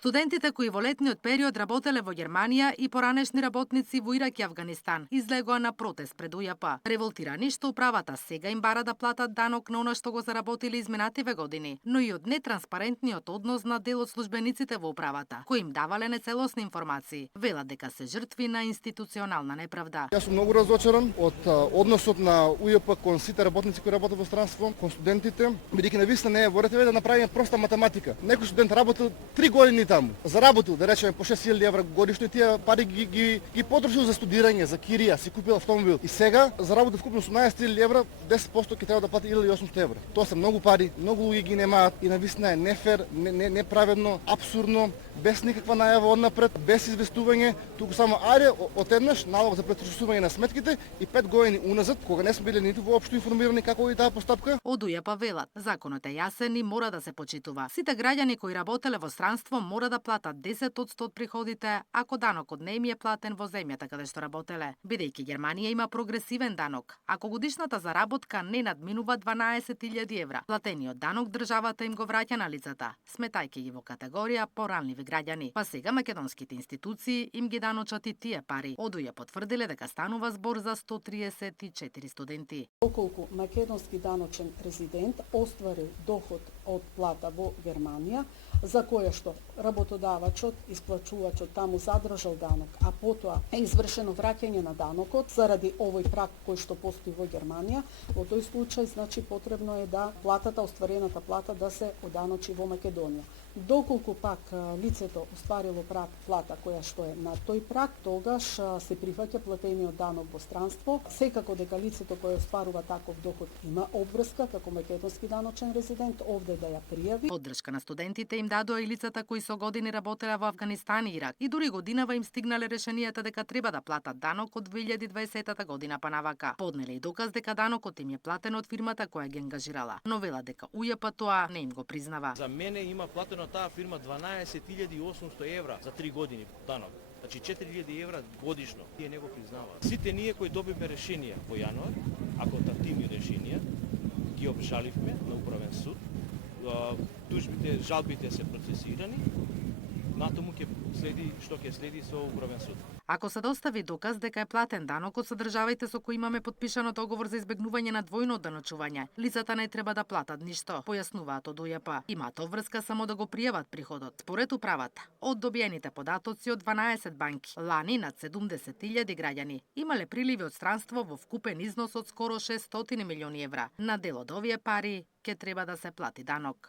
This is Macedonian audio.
Студентите кои во летниот период работеле во Германија и поранешни работници во Ирак и Авганистан излегоа на протест пред УЈП. Револтирани што управата сега им бара да платат данок на она што го заработиле изминативе години, но и од нетранспарентниот однос на дел од службениците во управата, кои им давале нецелосни информации, велат дека се жртви на институционална неправда. Јас сум многу разочаран од односот на УЈП кон сите работници кои работат во странство, кон студентите, бидејќи навистина не е во РТВ да направиме проста математика. Некој студент работил 3 години таму, заработил да речеме по 6.000 евра годишно и тие пари ги потрошил за студирање, за кирија, си купил автомобил. И сега заработил вкупно 18.000 евра, 10% ќе треба да плати 1.800 евра. Тоа се многу пари, многу луѓе ги немаат и навистина е нефер, неправедно, апсурдно, без никаква најава однапред, без известување, туку само ајде отеднаш налог за претресување на сметките и 5 години уназад, кога не сме биле ниту воопшто информирани како е таа постапка. Од УЈП велат, законот е јасен и мора да се почитува. Сите граѓани кои работеле во странство мора да платат 10% од приходите ако данокот не им е платен во земјата каде што работеле. Бидејќи Германија има прогресивен данок, ако годишната заработка не надминува 12.000 евра, платениот данок државата им го враќа на лицата, сметајќи ги во категорија поранливи граѓани. Па сега македонските институции им ги даночат и тие пари. Од УЈП потврдиле дека станува збор за 134 студенти. Околку македонски даночен резидент остварил доход од плата во Германија, за која што работодавачот, исплачувачот таму задржал данок, а потоа е извршено враќање на данокот заради овој праг кој што постои во Германија, во тој случај значи потребно е да платата, остварената плата да се оданочи во Македонија. Доколку пак лицето остварило плата која што е на тој праг, тогаш се прифаќа платениот данок во странство. Секако дека лицето кое остварува таков доход има обврска како македонски даночен резидент овде да ја пријави. Поддршка на студентите им дадоа и лицата кои со години работеле во Авганистан и Ирак и дури годинава им стигнале решенијата дека треба да платат данок од 2020 година па навака. Поднеле и доказ дека данокот им е платен од фирмата која ги ангажирала, но велат дека УЈП тоа не им го признава. За мене има платено таа фирма 12.800 евра за 3 години данок. Значи 4.000 евра годишно. Тие не го признаваат. Сите ние кои добивме решенија во јануар, аконтативни решенија, ги обжаливме на управен суд. Тужбите, жалбите се процесирани. Натаму ќе следи што ќе следи со управен суд. Ако се достави доказ дека е платен данокот со државите со кои имаме подпишано договор за избегнување на двојно оданочување, лицата не треба да платат ништо, појаснуваат од УЈП. Имаат обврска само да го пријават приходот. Според управата, од добиените податоци од 12 банки, лани над 70.000 граѓани имале приливи од странство во вкупен износ од скоро 600 милиони евра. На дел од овие пари ќе треба да се плати данок.